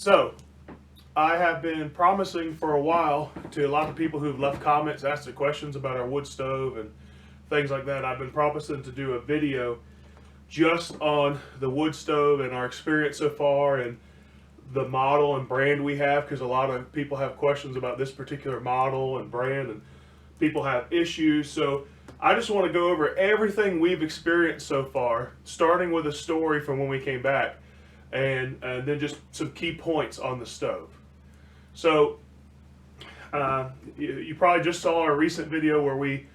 So, I have been promising for a while to a lot of people who've left comments, asked the questions about our wood stove and things like that. I've been promising to do a video just on the wood stove and our experience so far and the model and brand we have, because a lot of people have questions about this particular model and brand, and people have issues. So I just want to go over everything we've experienced so far, starting with a story from when we came back, and then just some key points on the stove. So you probably just saw our recent video where we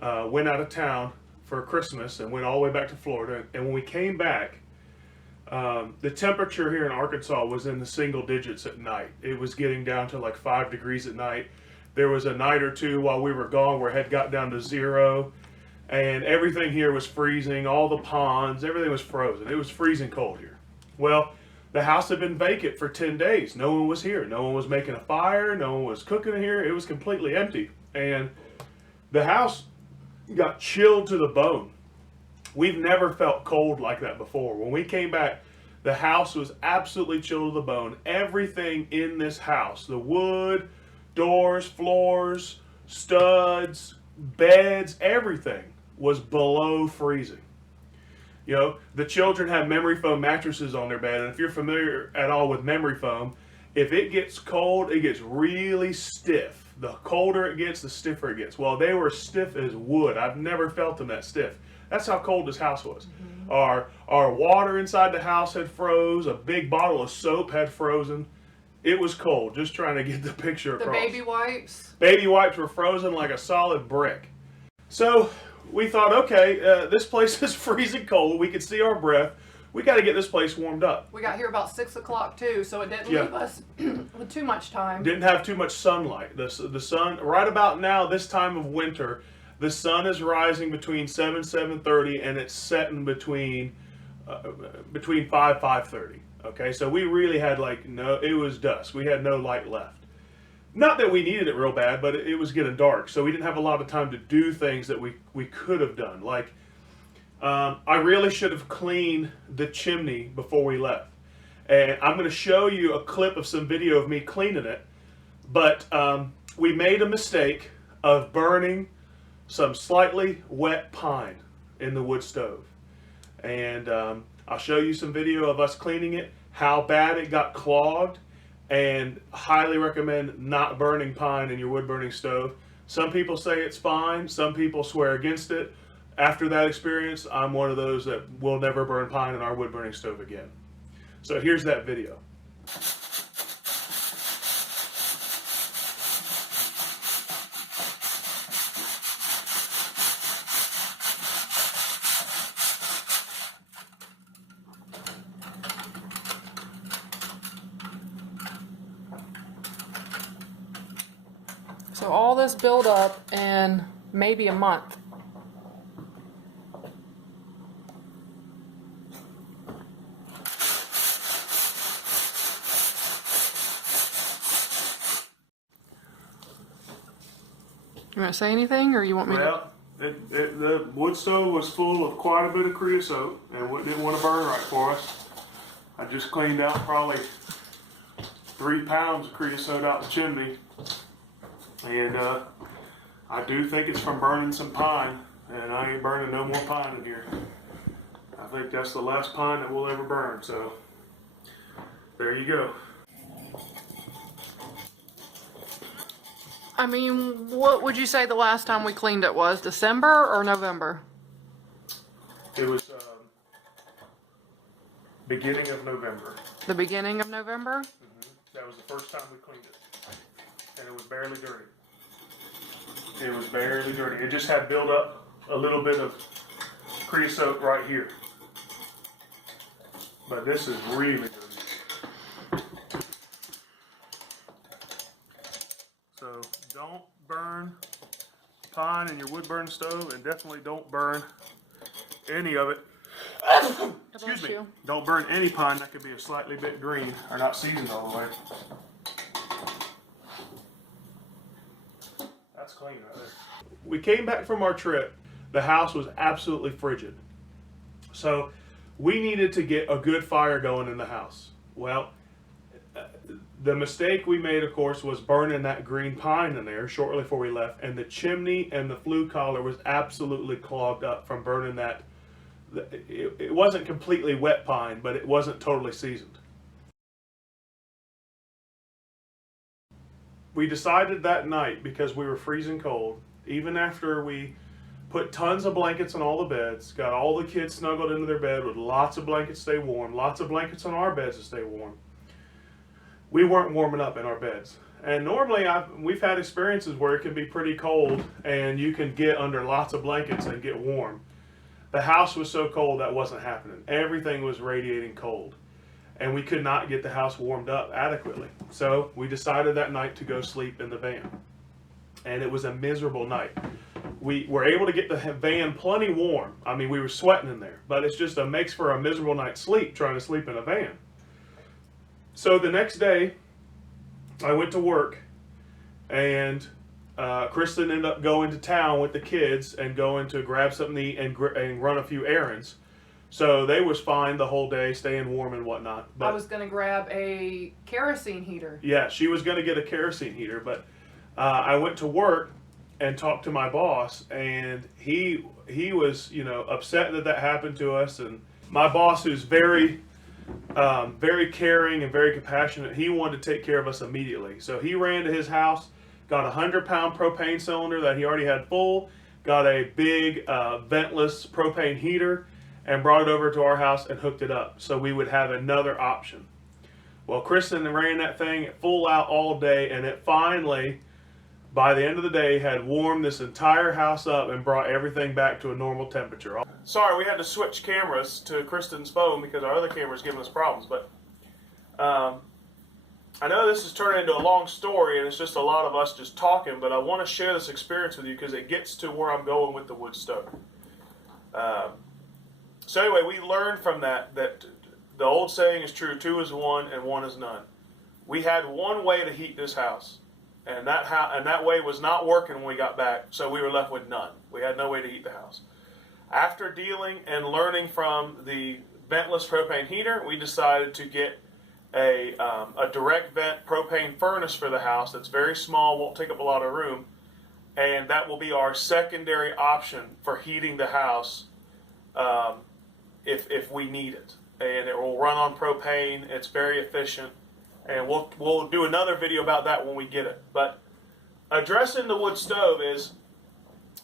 went out of town for Christmas and went all the way back to Florida. And when we came back, the temperature here in Arkansas was in the single digits at night. It was getting down to like 5 degrees at night. There was a night or two while we were gone where it had got down to 0, and everything here was freezing. All the ponds, everything was frozen. It was freezing cold here. Well, the house had been vacant for 10 days. No one was here. No one was making a fire. No one was cooking here. It was completely empty. And the house got chilled to the bone. We've never felt cold like that before. When we came back, the house was absolutely chilled to the bone. Everything in this house, the wood, doors, floors, studs, beds, everything was below freezing. You know, the children have memory foam mattresses on their bed, and if you're familiar at all with memory foam, if it gets cold, it gets really stiff. The colder it gets, the stiffer it gets. Well, they were stiff as wood. I've never felt them that stiff. That's how cold this house was. Mm-hmm. Our water inside the house had froze. A big bottle of soap had frozen. It was cold, just trying to get the picture across. The baby wipes? Baby wipes were frozen like a solid brick. So we thought, okay, this place is freezing cold. We could see our breath. We got to get this place warmed up. We got here about 6 o'clock too, so it didn't leave us with too much time. Didn't have too much sunlight. The sun, right about now, this time of winter, the sun is rising between 7:30, and it's setting between 5:30. Okay, so we really had it was dusk. We had no light left. Not that we needed it real bad, but it was getting dark, so we didn't have a lot of time to do things that we could have done. Like, I really should have cleaned the chimney before we left. And I'm going to show you a clip of some video of me cleaning it, but we made a mistake of burning some slightly wet pine in the wood stove. And I'll show you some video of us cleaning it, how bad it got clogged, and highly recommend not burning pine in your wood burning stove. Some people say it's fine, some people swear against it. After that experience, I'm one of those that will never burn pine in our wood burning stove again. So here's that video. So all this build up in maybe a month. You want to say anything, or you want me to? The wood stove was full of quite a bit of creosote, and didn't want to burn right for us. I just cleaned out probably 3 pounds of creosote out the chimney. And I do think it's from burning some pine, and I ain't burning no more pine in here. I think that's the last pine that we'll ever burn, so there you go. I mean, what would you say the last time we cleaned it was? December or November? It was beginning of November. The beginning of November? Mm-hmm. That was the first time we cleaned it. And it was barely dirty. It was barely dirty. It just had built up a little bit of creosote right here. But this is really dirty. So don't burn pine in your wood burn stove, and definitely don't burn any of it. Excuse me. Don't burn any pine that could be a slightly bit green or not seasoned all the way. That's clean right there. We came back from our trip. The house was absolutely frigid. So we needed to get a good fire going in the house. Well, the mistake we made, of course, was burning that green pine in there shortly before we left, and the chimney and the flue collar was absolutely clogged up from burning that. It wasn't completely wet pine, but it wasn't totally seasoned. We decided that night, because we were freezing cold, even after we put tons of blankets on all the beds, got all the kids snuggled into their bed with lots of blankets to stay warm, lots of blankets on our beds to stay warm, we weren't warming up in our beds. And normally we've had experiences where it can be pretty cold and you can get under lots of blankets and get warm. The house was so cold that wasn't happening. Everything was radiating cold, and we could not get the house warmed up adequately. So we decided that night to go sleep in the van, and it was a miserable night. We were able to get the van plenty warm. I mean, we were sweating in there, but it's just makes for a miserable night's sleep trying to sleep in a van. So the next day, I went to work, and Kristen ended up going to town with the kids and going to grab something to eat and run a few errands. So they was fine the whole day, staying warm and whatnot. But I was going to grab a kerosene heater. Yeah, she was going to get a kerosene heater, but I went to work and talked to my boss, and he was, upset that happened to us. And my boss, who's very caring and very compassionate, he wanted to take care of us immediately. So he ran to his house, got a 100-pound propane cylinder that he already had full, got a big ventless propane heater, and brought it over to our house and hooked it up so we would have another option. Well, Kristen ran that thing full out all day, and it finally, by the end of the day, had warmed this entire house up and brought everything back to a normal temperature. Sorry, we had to switch cameras to Kristen's phone because our other camera is giving us problems, but I know this is turning into a long story and it's just a lot of us just talking, but I want to share this experience with you because it gets to where I'm going with the wood stove. So anyway, we learned from that the old saying is true: 2 is 1 and 1 is none. We had one way to heat this house, and that way was not working when we got back, so we were left with none. We had no way to heat the house. After dealing and learning from the ventless propane heater, we decided to get a direct vent propane furnace for the house that's very small, won't take up a lot of room, and that will be our secondary option for heating the house if we need it. And it will run on propane. It's very efficient, and we'll do another video about that when we get it. But addressing the wood stove is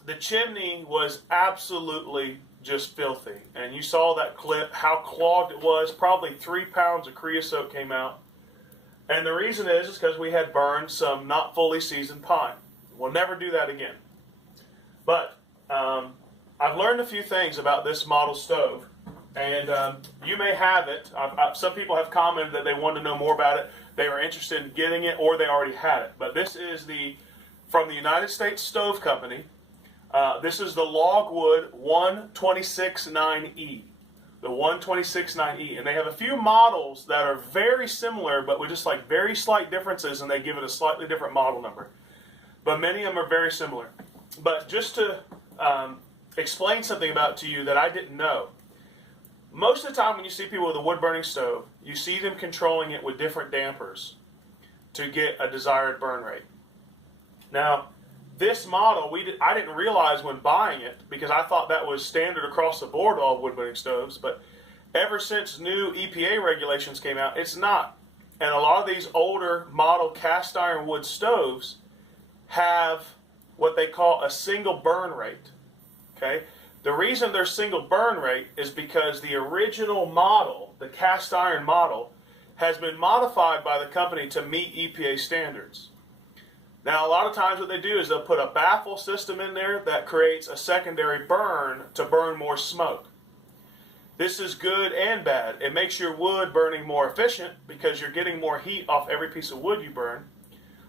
the chimney was absolutely just filthy, and you saw that clip how clogged it was. Probably 3 pounds of creosote came out, and the reason is because we had burned some not fully seasoned pine. We'll never do that again. But I've learned a few things about this model stove, and you may have it. Some people have commented that they wanted to know more about it. They were interested in getting it, or they already had it. But this is from the United States Stove Company. This is the Logwood 1269E, the 1269E, and they have a few models that are very similar, but with just like very slight differences, and they give it a slightly different model number. But many of them are very similar. But just to explain something about it to you that I didn't know, most of the time when you see people with a wood-burning stove, you see them controlling it with different dampers to get a desired burn rate. Now, this model, I didn't realize when buying it, because I thought that was standard across the board, all wood-burning stoves, but ever since new EPA regulations came out, it's not. And a lot of these older model cast iron wood stoves have what they call a single burn rate. Okay? The reason they're single burn rate is because the original model, the cast iron model, has been modified by the company to meet EPA standards. Now, a lot of times what they do is they'll put a baffle system in there that creates a secondary burn to burn more smoke. This is good and bad. It makes your wood burning more efficient because you're getting more heat off every piece of wood you burn.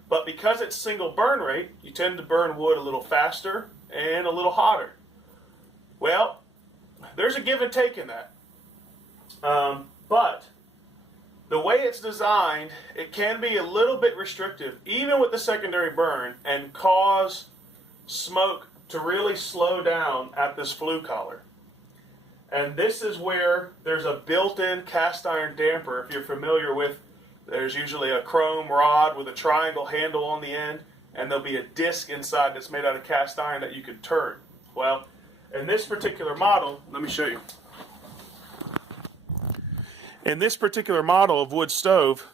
But because it's single burn rate, you tend to burn wood a little faster and a little hotter. Well, there's a give and take in that. But the way it's designed, it can be a little bit restrictive, even with the secondary burn, and cause smoke to really slow down at this flue collar. And this is where there's a built-in cast iron damper, if you're familiar with There's usually a chrome rod with a triangle handle on the end, and there'll be a disc inside that's made out of cast iron that you can turn. Well, in this particular model, let me show you. In this particular model of wood stove,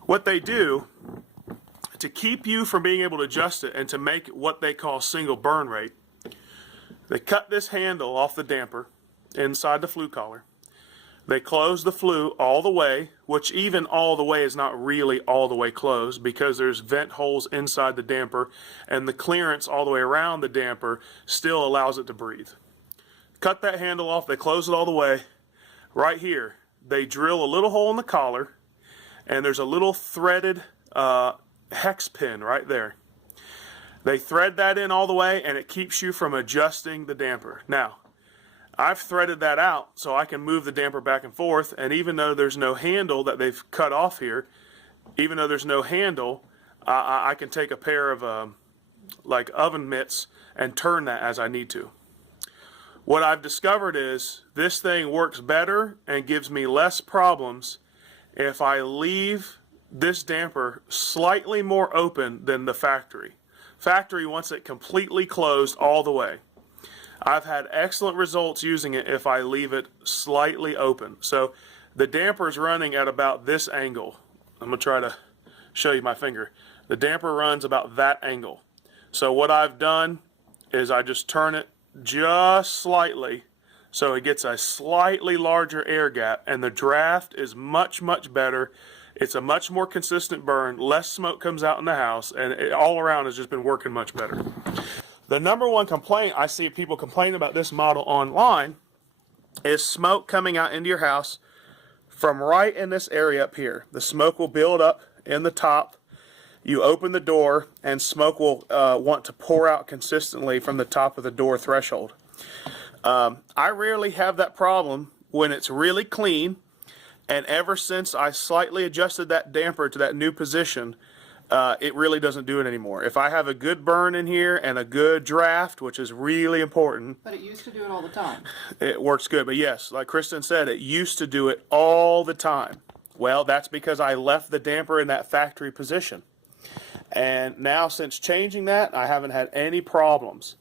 what they do to keep you from being able to adjust it and to make what they call single burn rate, they cut this handle off the damper inside the flue collar. They close the flue all the way, which even all the way is not really all the way closed because there's vent holes inside the damper, and the clearance all the way around the damper still allows it to breathe. Cut that handle off, they close it all the way. Right here, they drill a little hole in the collar, and there's a little threaded hex pin right there. They thread that in all the way, and it keeps you from adjusting the damper. Now, I've threaded that out so I can move the damper back and forth, and even though there's no handle that they've cut off here, even though there's no handle, I can take a pair of like oven mitts and turn that as I need to. What I've discovered is this thing works better and gives me less problems if I leave this damper slightly more open than the factory. Factory wants it completely closed all the way. I've had excellent results using it if I leave it slightly open. So the damper is running at about this angle. I'm going to try to show you my finger. The damper runs about that angle. So what I've done is I just turn it just slightly so it gets a slightly larger air gap, and the draft is much, much better. It's a much more consistent burn, less smoke comes out in the house, and it all around has just been working much better. The number one complaint I see people complain about this model online is smoke coming out into your house from right in this area up here. The smoke will build up in the top. You open the door and smoke will want to pour out consistently from the top of the door threshold. I rarely have that problem when it's really clean, and ever since I slightly adjusted that damper to that new position, it really doesn't do it anymore. If I have a good burn in here and a good draft, which is really important. But it used to do it all the time. It works good. But yes, like Kristen said, it used to do it all the time. Well, that's because I left the damper in that factory position. And now since changing that, I haven't had any problems.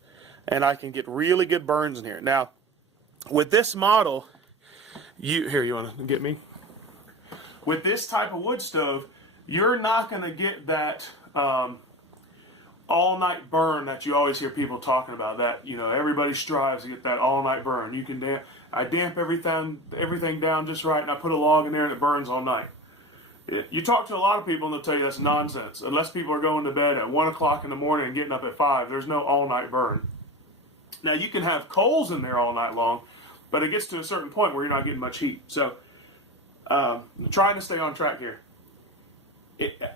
And I can get really good burns in here. Now, with this model, you want to get me? With this type of wood stove, you're not going to get that all-night burn that you always hear people talking about. That, you know, everybody strives to get that all-night burn. You can I damp everything down just right, and I put a log in there and it burns all night. You talk to a lot of people and they'll tell you that's nonsense. Unless people are going to bed at 1 o'clock in the morning and getting up at 5, there's no all-night burn. Now, you can have coals in there all night long, but it gets to a certain point where you're not getting much heat. So, I'm trying to stay on track here.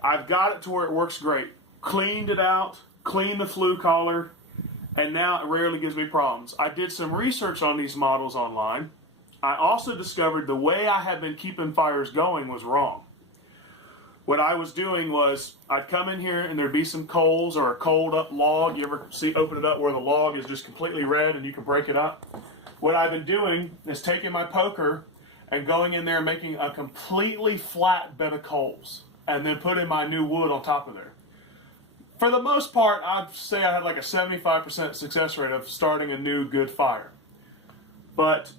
I've got it to where it works great. Cleaned it out, cleaned the flue collar, and now it rarely gives me problems. I did some research on these models online. I also discovered the way I had been keeping fires going was wrong. What I was doing was I'd come in here and there'd be some coals or a coaled up log. You ever open it up where the log is just completely red and you can break it up? What I've been doing is taking my poker and going in there and making a completely flat bed of coals, and then putting my new wood on top of there. For the most part, I'd say I had like a 75% success rate of starting a new good fire. But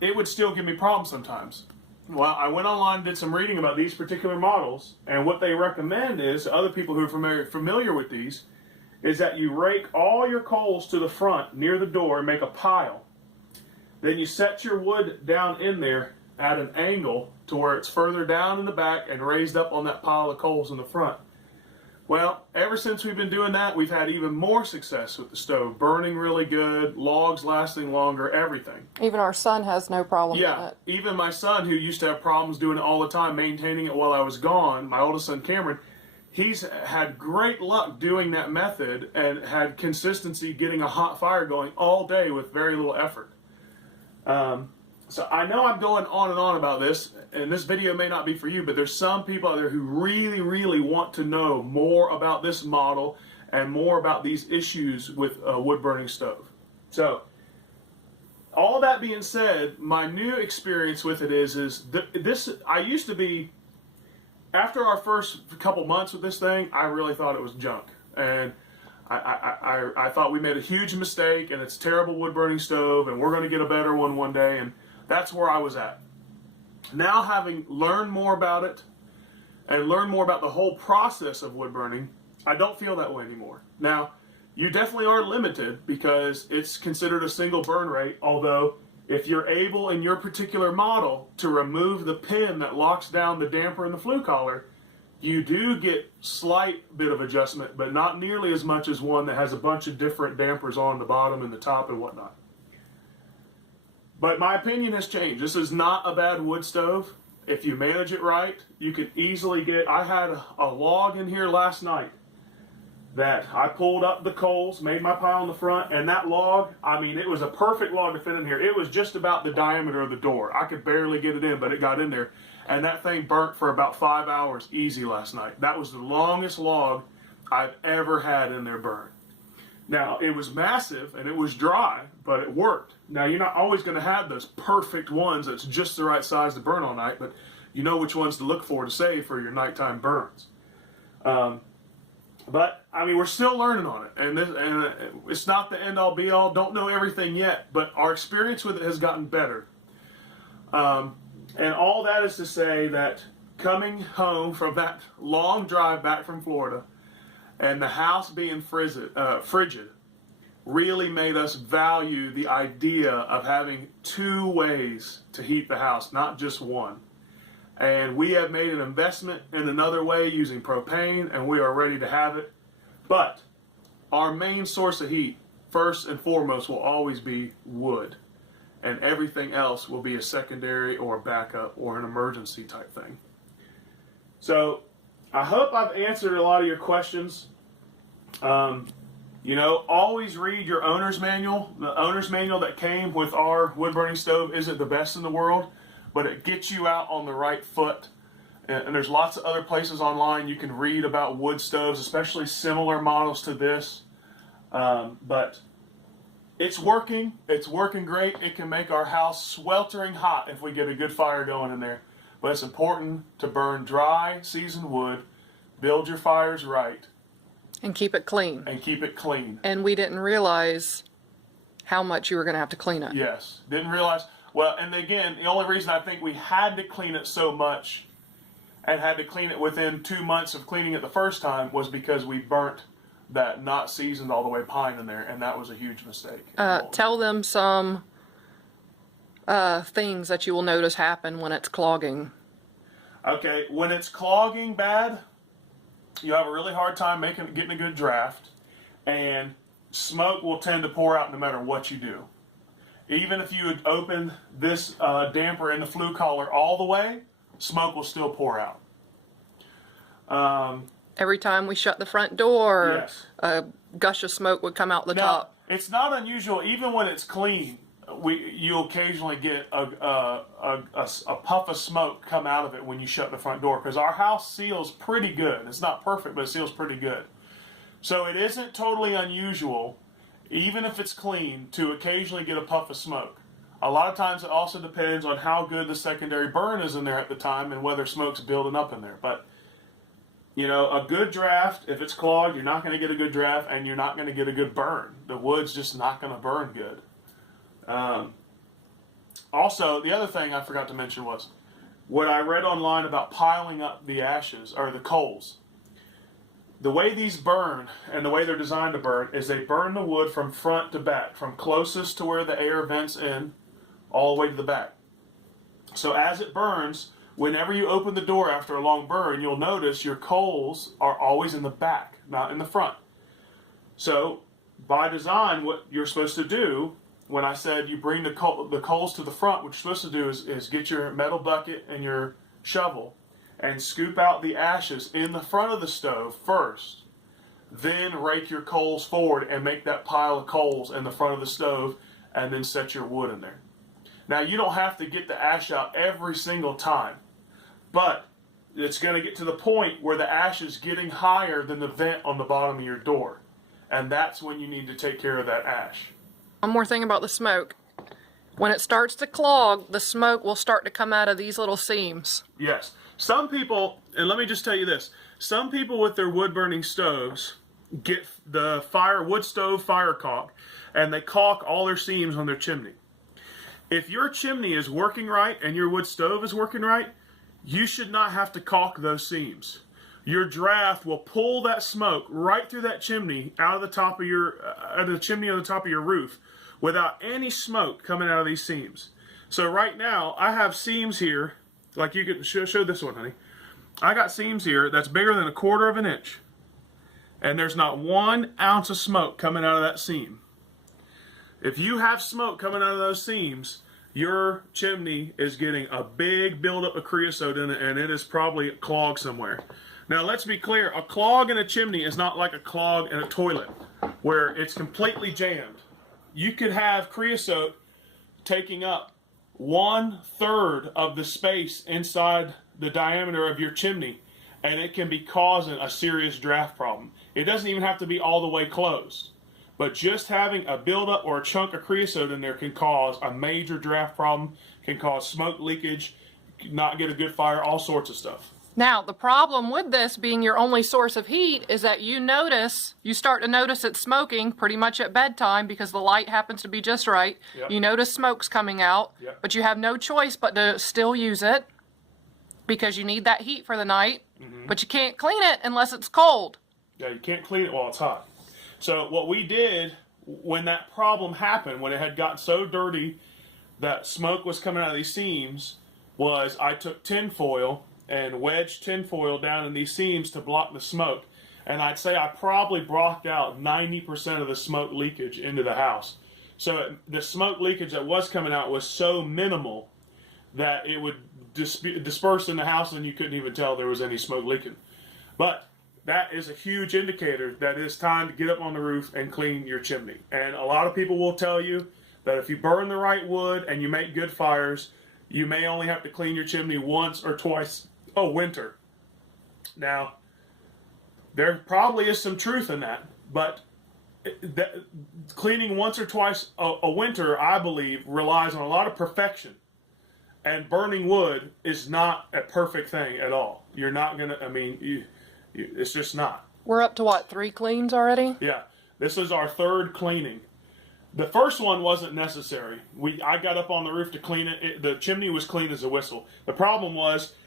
it would still give me problems sometimes. Well, I went online and did some reading about these particular models, and what they recommend is, to other people who are familiar with these, is that you rake all your coals to the front near the door and make a pile. Then you set your wood down in there at an angle to where it's further down in the back and raised up on that pile of coals in the front. Well, ever since we've been doing that, we've had even more success with the stove. Burning really good, logs lasting longer, everything. Even our son has no problem with it. Even my son, who used to have problems doing it all the time, maintaining it while I was gone, my oldest son Cameron, he's had great luck doing that method and had consistency getting a hot fire going all day with very little effort. So I know I'm going on and on about this, and this video may not be for you, but there's some people out there who really, really want to know more about this model and more about these issues with a wood-burning stove. So, all that being said, my new experience with it is this. I used to be after our first couple months with this thing, I really thought it was junk. And I thought we made a huge mistake, and it's a terrible wood burning stove, and we're going to get a better one day, and that's where I was at. Now, having learned more about it and learned more about the whole process of wood burning, I don't feel that way anymore. Now, you definitely are limited because it's considered a single burn rate, although if you're able in your particular model to remove the pin that locks down the damper and the flue collar, you do get slight bit of adjustment, but not nearly as much as one that has a bunch of different dampers on the bottom and the top and whatnot. But my opinion has changed. This is not a bad wood stove. If you manage it right, you can easily get... I had a log in here last night that I pulled up the coals, made my pile in the front, and that log, I mean, it was a perfect log to fit in here. It was just about the diameter of the door. I could barely get it in, but it got in there. And that thing burnt for about 5 hours easy last night. That was the longest log I've ever had in there burn. Now, it was massive and it was dry, but it worked. Now, you're not always going to have those perfect ones that's just the right size to burn all night, but you know which ones to look for to save for your nighttime burns. But, I mean, we're still learning on it, and it's not the end-all, be-all. Don't know everything yet, but our experience with it has gotten better. And all that is to say that coming home from that long drive back from Florida and the house being frigid really made us value the idea of having 2 ways to heat the house, not just one. And we have made an investment in another way using propane, and we are ready to have it. But our main source of heat, first and foremost, will always be wood. And everything else will be a secondary or a backup or an emergency type thing. So I hope I've answered a lot of your questions. You know, always read your owner's manual. The owner's manual that came with our wood burning stove isn't the best in the world, but it gets you out on the right foot. And there's lots of other places online you can read about wood stoves, especially similar models to this. But it's working great. It can make our house sweltering hot if we get a good fire going in there. But it's important to burn dry, seasoned wood, build your fires right. And keep it clean. And we didn't realize how much you were going to have to clean it. Yes, didn't realize. Well, and again, the only reason I think we had to clean it so much and had to clean it within 2 months of cleaning it the first time was because we burnt that not seasoned all the way pine in there, and that was a huge mistake. Tell them some things that you will notice happen when it's clogging. Okay, when it's clogging bad, you have a really hard time getting a good draft, and smoke will tend to pour out no matter what you do. Even if you would open this damper in the flue collar all the way, smoke will still pour out. Every time we shut the front door, yes, a gush of smoke would come out the top. It's not unusual, even when it's clean, you'll occasionally get a puff of smoke come out of it when you shut the front door, because our house seals pretty good. It's not perfect, but it seals pretty good. So it isn't totally unusual, even if it's clean, to occasionally get a puff of smoke. A lot of times it also depends on how good the secondary burn is in there at the time and whether smoke's building up in there. But you know, a good draft, if it's clogged, you're not going to get a good draft, and you're not going to get a good burn. The wood's just not going to burn good. Also, the other thing I forgot to mention was what I read online about piling up the ashes, or the coals. The way these burn, and the way they're designed to burn, is they burn the wood from front to back, from closest to where the air vents in, all the way to the back. So as it burns, whenever you open the door after a long burn, you'll notice your coals are always in the back, not in the front. So, by design, what you're supposed to do, when I said you bring the coals to the front, what you're supposed to do is get your metal bucket and your shovel and scoop out the ashes in the front of the stove first. Then rake your coals forward and make that pile of coals in the front of the stove, and then set your wood in there. Now, you don't have to get the ash out every single time, but it's going to get to the point where the ash is getting higher than the vent on the bottom of your door. And that's when you need to take care of that ash. One more thing about the smoke. When it starts to clog, the smoke will start to come out of these little seams. Yes. Some people, and let me just tell you this, some people with their wood burning stoves get the wood stove fire caulk, and they caulk all their seams on their chimney. If your chimney is working right and your wood stove is working right, you should not have to caulk those seams. Your draft will pull that smoke right through that chimney out of the top of the chimney on the top of your roof without any smoke coming out of these seams. So right now, I have seams here, like you could show this one, honey. I got seams here that's bigger than 1/4 of an inch. And there's not 1 ounce of smoke coming out of that seam. If you have smoke coming out of those seams, your chimney is getting a big buildup of creosote in it, and it is probably clogged somewhere. Now let's be clear, a clog in a chimney is not like a clog in a toilet, where it's completely jammed. You could have creosote taking up 1/3 of the space inside the diameter of your chimney, and it can be causing a serious draft problem. It doesn't even have to be all the way closed, but just having a buildup or a chunk of creosote in there can cause a major draft problem, can cause smoke leakage, not get a good fire, all sorts of stuff. Now, the problem with this being your only source of heat is that you start to notice it smoking pretty much at bedtime because the light happens to be just right. Yep. You notice smoke's coming out, Yep. but you have no choice but to still use it because you need that heat for the night, but you can't clean it unless it's cold. Yeah, you can't clean it while it's hot. So what we did when that problem happened, when it had gotten so dirty that smoke was coming out of these seams, was I took tinfoil and wedged tinfoil down in these seams to block the smoke. And I'd say I probably blocked out 90% of the smoke leakage into the house. So the smoke leakage that was coming out was so minimal that it would disperse in the house and you couldn't even tell there was any smoke leaking. But that is a huge indicator that it's time to get up on the roof and clean your chimney. And a lot of people will tell you that if you burn the right wood and you make good fires, you may only have to clean your chimney once or twice a winter. Now, there probably is some truth in that, but cleaning once or twice a winter, I believe, relies on a lot of perfection. And burning wood is not a perfect thing at all. You're not going to, it's just not. We're up to what, 3 cleans already? Yeah, this is our 3rd cleaning. The first one wasn't necessary. I got up on the roof to clean it. The chimney was clean as a whistle. The problem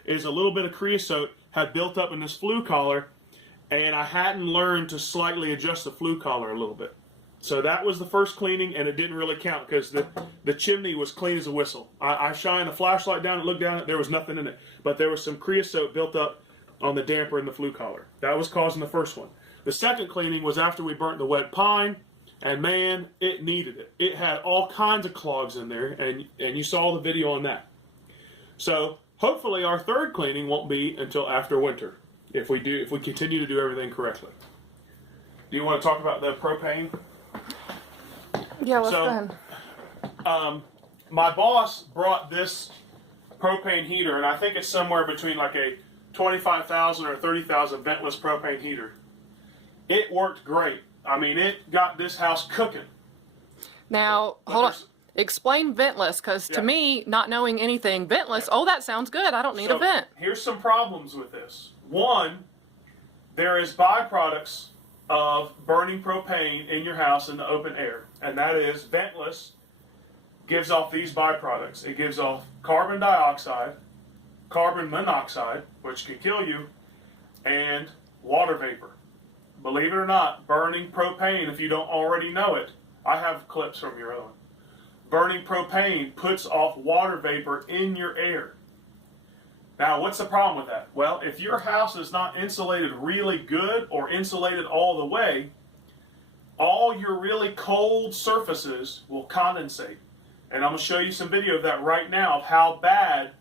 is a little bit of creosote had built up in this flue collar, and I hadn't learned to slightly adjust the flue collar a little bit. So that was the first cleaning, and it didn't really count because the chimney was clean as a whistle. I shined a flashlight down and looked down, there was nothing in it. But there was some creosote built up on the damper in the flue collar. That was causing the first one. The second cleaning was after we burnt the wet pine, and man, it needed it. It had all kinds of clogs in there, and you saw the video on that. So hopefully our 3rd cleaning won't be until after winter, if we continue to do everything correctly. Do you want to talk about the propane? Yeah, let's go ahead. My boss brought this propane heater, and I think it's somewhere between like a 25,000 or 30,000 ventless propane heater. It worked great. I mean, it got this house cooking. Now, hold on. Explain ventless, because to me, not knowing anything, ventless, oh, that sounds good. I don't need a vent. Here's some problems with this. One, there is byproducts of burning propane in your house in the open air, and that is ventless gives off these byproducts. It gives off carbon dioxide, carbon monoxide, which can kill you, and water vapor. Believe it or not, burning propane, if you don't already know it, I have clips from your own. Burning propane puts off water vapor in your air. Now, what's the problem with that? Well, if your house is not insulated really good or insulated all the way, all your really cold surfaces will condensate. And I'm going to show you some video of that right now of how bad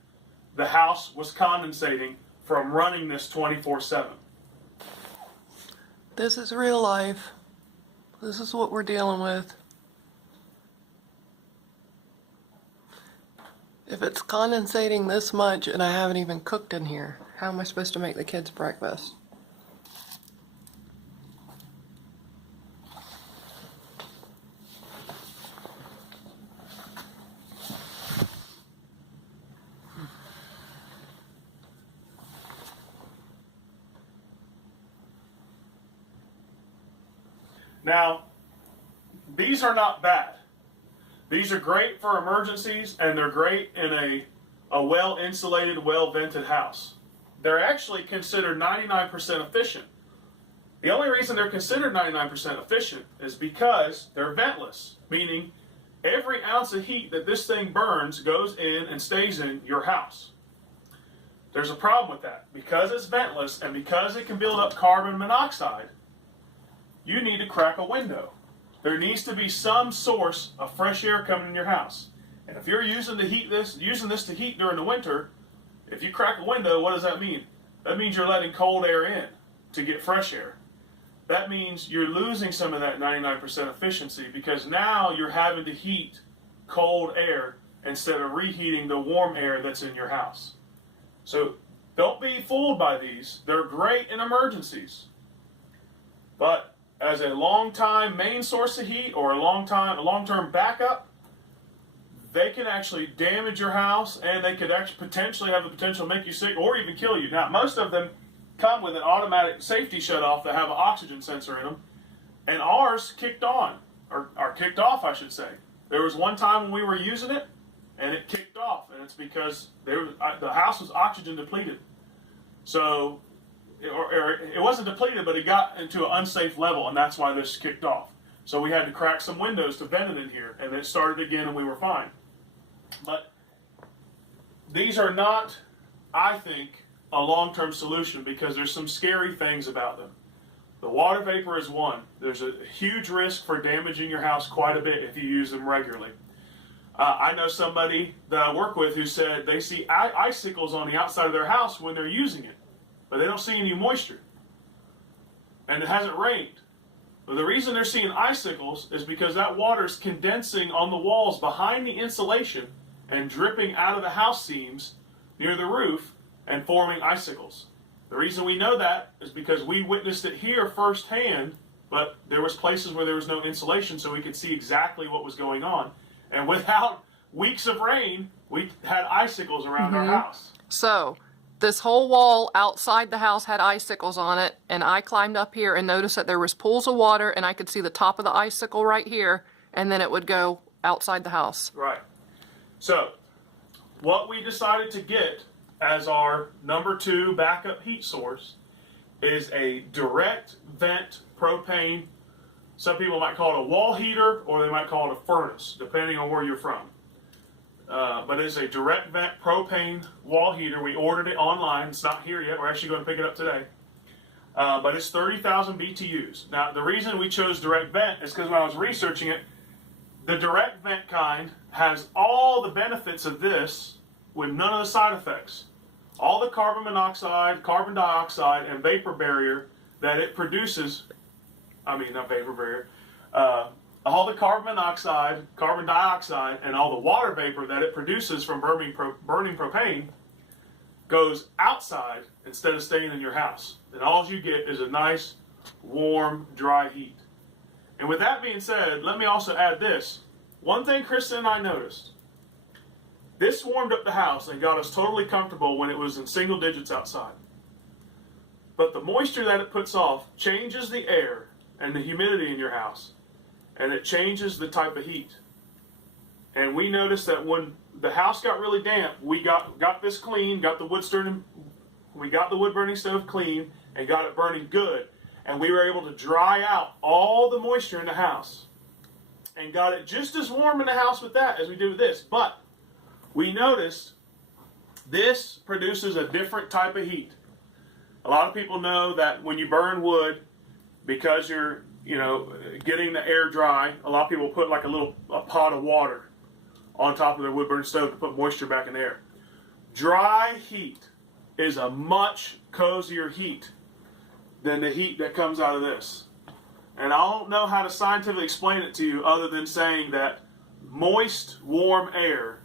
the house was condensating from running this 24/7. This is real life. This is what we're dealing with. If it's condensating this much and I haven't even cooked in here, how am I supposed to make the kids breakfast? Now, these are not bad. These are great for emergencies, and they're great in a well-insulated, well-vented house. They're actually considered 99% efficient. The only reason they're considered 99% efficient is because they're ventless, meaning every ounce of heat that this thing burns goes in and stays in your house. There's a problem with that. Because it's ventless and because it can build up carbon monoxide, you need to crack a window. There needs to be some source of fresh air coming in your house. And if you're using this to heat during the winter, if you crack a window, what does that mean? That means you're letting cold air in to get fresh air. That means you're losing some of that 99% efficiency because now you're having to heat cold air instead of reheating the warm air that's in your house. So don't be fooled by these. They're great in emergencies. But as a long-time main source of heat or a long-term backup, they can actually damage your house and they could actually potentially have the potential to make you sick or even kill you. Now, most of them come with an automatic safety shutoff that have an oxygen sensor in them, and ours kicked on, or kicked off, I should say. There was one time when we were using it, and it kicked off, and it's because the house was oxygen depleted. So, it wasn't depleted, but it got into an unsafe level, and that's why this kicked off. So we had to crack some windows to vent it in here, and it started again, and we were fine. But these are not, I think, a long-term solution because there's some scary things about them. The water vapor is one. There's a huge risk for damaging your house quite a bit if you use them regularly. I know somebody that I work with who said they see icicles on the outside of their house when they're using it, but they don't see any moisture. And it hasn't rained. But the reason they're seeing icicles is because that water is condensing on the walls behind the insulation and dripping out of the house seams near the roof and forming icicles. The reason we know that is because we witnessed it here firsthand, but there was places where there was no insulation so we could see exactly what was going on. And without weeks of rain, we had icicles around our house. So, this whole wall outside the house had icicles on it, and I climbed up here and noticed that there was pools of water, and I could see the top of the icicle right here, and then it would go outside the house. Right. So, what we decided to get as our number 2 backup heat source is a direct vent propane. Some people might call it a wall heater, or they might call it a furnace, depending on where you're from. But it's a direct vent propane wall heater. We ordered it online. It's not here yet. We're actually going to pick it up today. But it's 30,000 BTUs. Now, the reason we chose direct vent is because when I was researching it, the direct vent kind has all the benefits of this with none of the side effects. All the carbon monoxide, carbon dioxide, and vapor barrier that it produces, not vapor barrier, all the carbon monoxide, carbon dioxide, and all the water vapor that it produces from burning propane goes outside instead of staying in your house. And all you get is a nice, warm, dry heat. And with that being said, let me also add this. One thing Kristen and I noticed. This warmed up the house and got us totally comfortable when it was in single digits outside. But the moisture that it puts off changes the air and the humidity in your house. And it changes the type of heat. And we noticed that when the house got really damp, we got this clean, got the wood burning stove clean, and got it burning good. And we were able to dry out all the moisture in the house. And got it just as warm in the house with that as we did with this. But we noticed this produces a different type of heat. A lot of people know that when you burn wood, because you're getting the air dry, a lot of people put like a pot of water on top of their wood burning stove to put moisture back in the air. Dry heat is a much cozier heat than the heat that comes out of this. And I don't know how to scientifically explain it to you other than saying that moist, warm air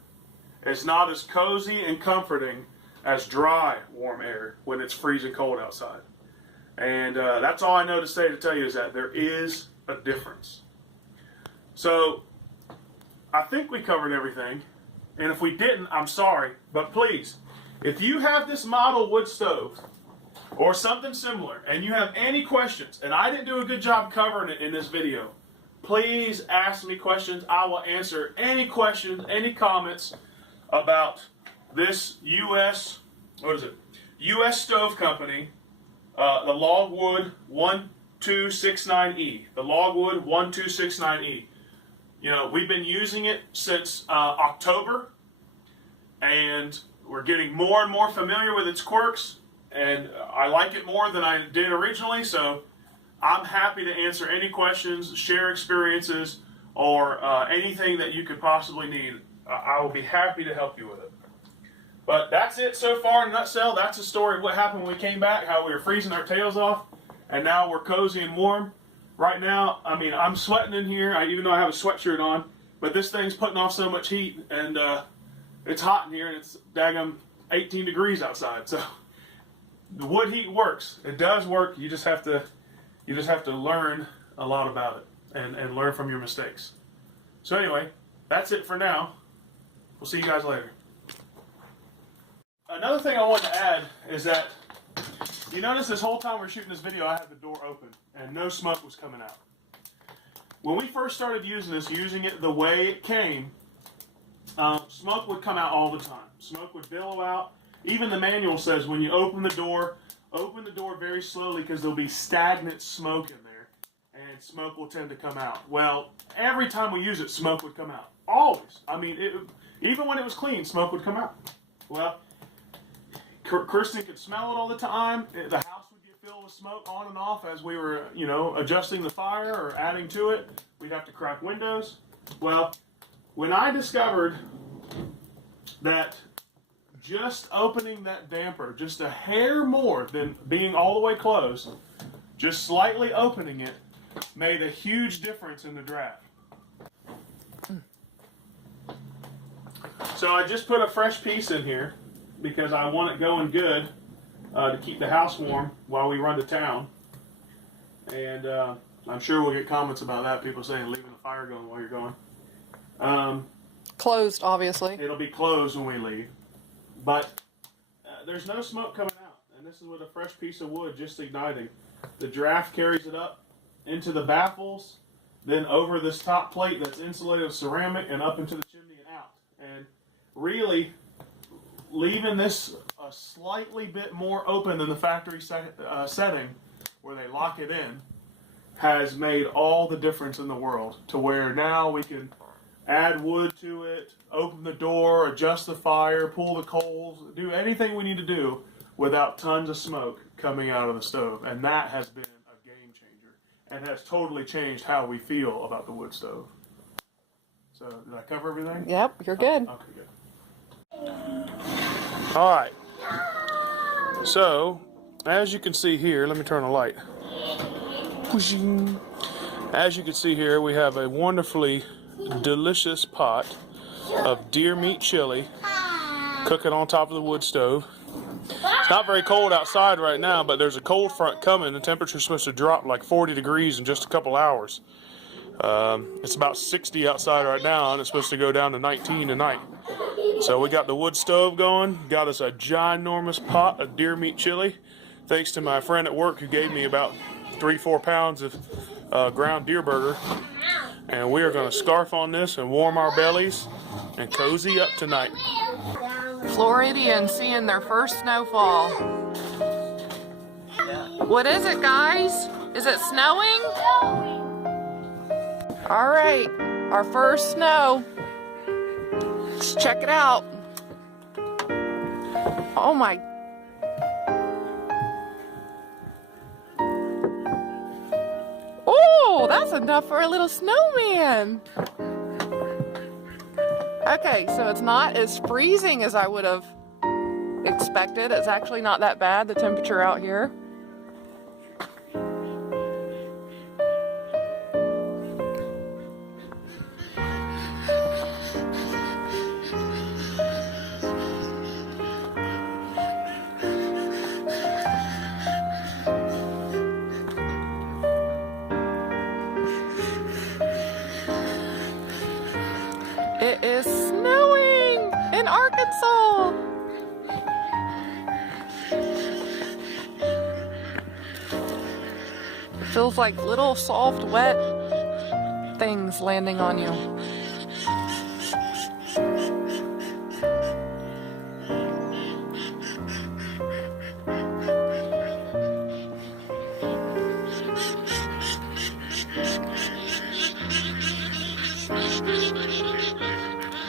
is not as cozy and comforting as dry, warm air when it's freezing cold outside. And that's all I know to say to tell you is that there is a difference. So, I think we covered everything. And if we didn't, I'm sorry. But please, if you have this model wood stove or something similar, and you have any questions, and I didn't do a good job covering it in this video, please ask me questions. I will answer any questions, any comments about this U.S. U.S. Stove Company, the Logwood 1269E. The Logwood 1269E. You know, we've been using it since October, and we're getting more and more familiar with its quirks, and I like it more than I did originally, so I'm happy to answer any questions, share experiences, or anything that you could possibly need. I will be happy to help you with it. But that's it so far in a nutshell. That's the story of what happened when we came back, how we were freezing our tails off, and now we're cozy and warm. Right now, I mean, I'm sweating in here, even though I have a sweatshirt on, but this thing's putting off so much heat, and it's hot in here, and it's daggum 18 degrees outside. So the wood heat works. It does work. You just have to learn a lot about it and learn from your mistakes. So anyway, that's it for now. We'll see you guys later. Another thing I want to add is that you notice this whole time we're shooting this video, I had the door open and no smoke was coming out. When we first started using it the way it came, smoke would come out all the time. Smoke would billow out. Even the manual says when you open the door very slowly because there'll be stagnant smoke in there and smoke will tend to come out. Well, every time we use it, smoke would come out. Always. I mean, even when it was clean, smoke would come out. Well, Kirsten could smell it all the time. The house would get filled with smoke on and off as we were, adjusting the fire or adding to it. We'd have to crack windows. Well, when I discovered that just opening that damper just a hair more than being all the way closed, just slightly opening it, made a huge difference in the draft. So I just put a fresh piece in here because I want it going good to keep the house warm while we run to town. And I'm sure we'll get comments about that, people saying leaving the fire going while you're going. Closed, obviously. It'll be closed when we leave. But there's no smoke coming out. And this is with a fresh piece of wood just igniting. The draft carries it up into the baffles, then over this top plate that's insulated with ceramic and up into the chimney and out. And really, leaving this a slightly bit more open than the factory setting, where they lock it in, has made all the difference in the world. To where now we can add wood to it, open the door, adjust the fire, pull the coals, do anything we need to do without tons of smoke coming out of the stove. And that has been a game changer and has totally changed how we feel about the wood stove. So, did I cover everything? Yep, you're good. Okay, good. All right. So, as you can see here, let me turn the light. As you can see here, we have a wonderfully delicious pot of deer meat chili cooking on top of the wood stove. It's not very cold outside right now, but there's a cold front coming. The temperature's supposed to drop like 40 degrees in just a couple hours. It's about 60 outside right now, and it's supposed to go down to 19 tonight. So we got the wood stove going, got us a ginormous pot of deer meat chili, thanks to my friend at work who gave me about 3-4 pounds of ground deer burger. And we are going to scarf on this and warm our bellies and cozy up tonight. Floridians seeing their first snowfall. What is it, guys? Is it snowing? All right, our first snow. Let's check it out. Oh my. Oh, that's enough for a little snowman. Okay, so it's not as freezing as I would have expected. It's actually not that bad, the temperature out here. It is snowing in Arkansas. Feels like little soft, wet things landing on you.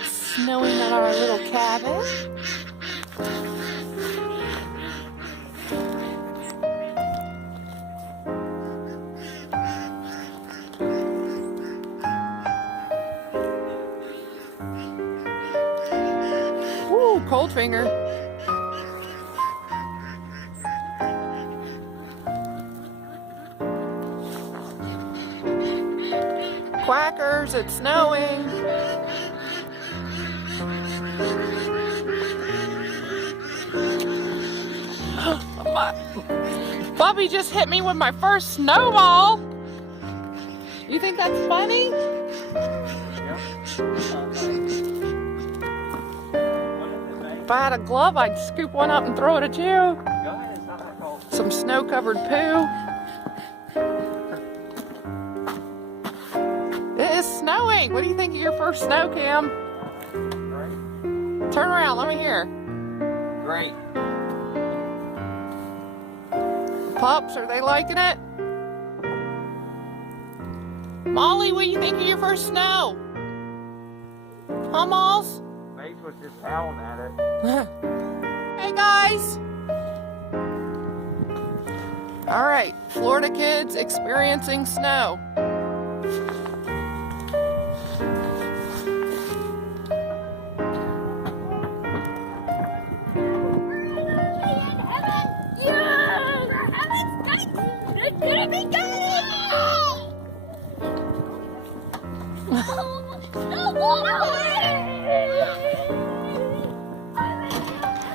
Snowing at our little cabin. Ooh, cold finger. Quackers, it's snowing. Bubby just hit me with my first snowball. You think that's funny? If I had a glove, I'd scoop one up and throw it at you. Some snow-covered poo. It is snowing. What do you think of your first snow, Cam? Great. Turn around, let me hear. Great. Pups, are they liking it? Molly, what do you think of your first snow? Huh, Malls? Mace was just howling at it. Hey, guys. All right, Florida kids experiencing snow.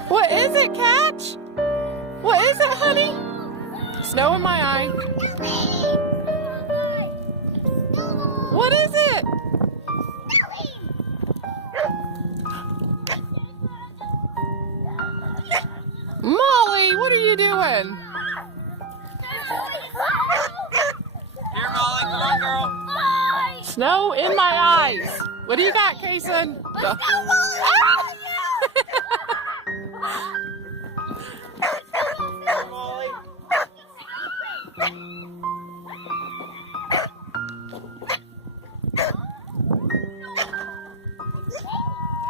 What is it, Catch? What is it, honey? Snow in my eye. What is it? Molly, what are you doing? Here, Molly, come on, girl. Snow in my eyes. What do you got, Kason? Molly.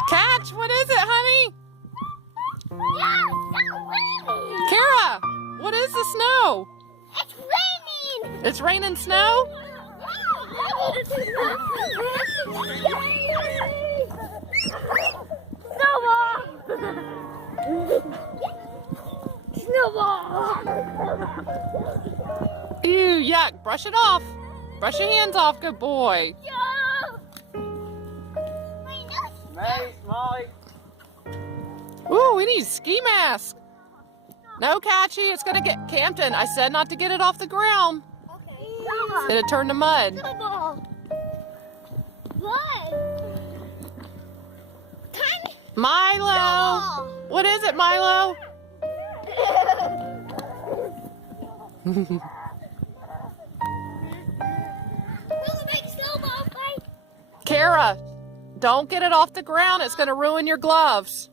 Catch, what is it, honey? Kara, what is the snow? It's raining! It's raining snow? Snowball! Snowball! Ew, yuck. Brush it off. Brush your hands off, good boy. Mace, Molly. Ooh, we need a ski mask. No, Catchy, it's gonna get Campton. I said not to get it off the ground. Okay. It'll turn to mud. Snowball! What? Milo! What is it, Milo? Kara, don't get it off the ground. It's gonna ruin your gloves.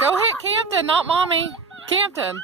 Go hit Campton, not Mommy. Campton.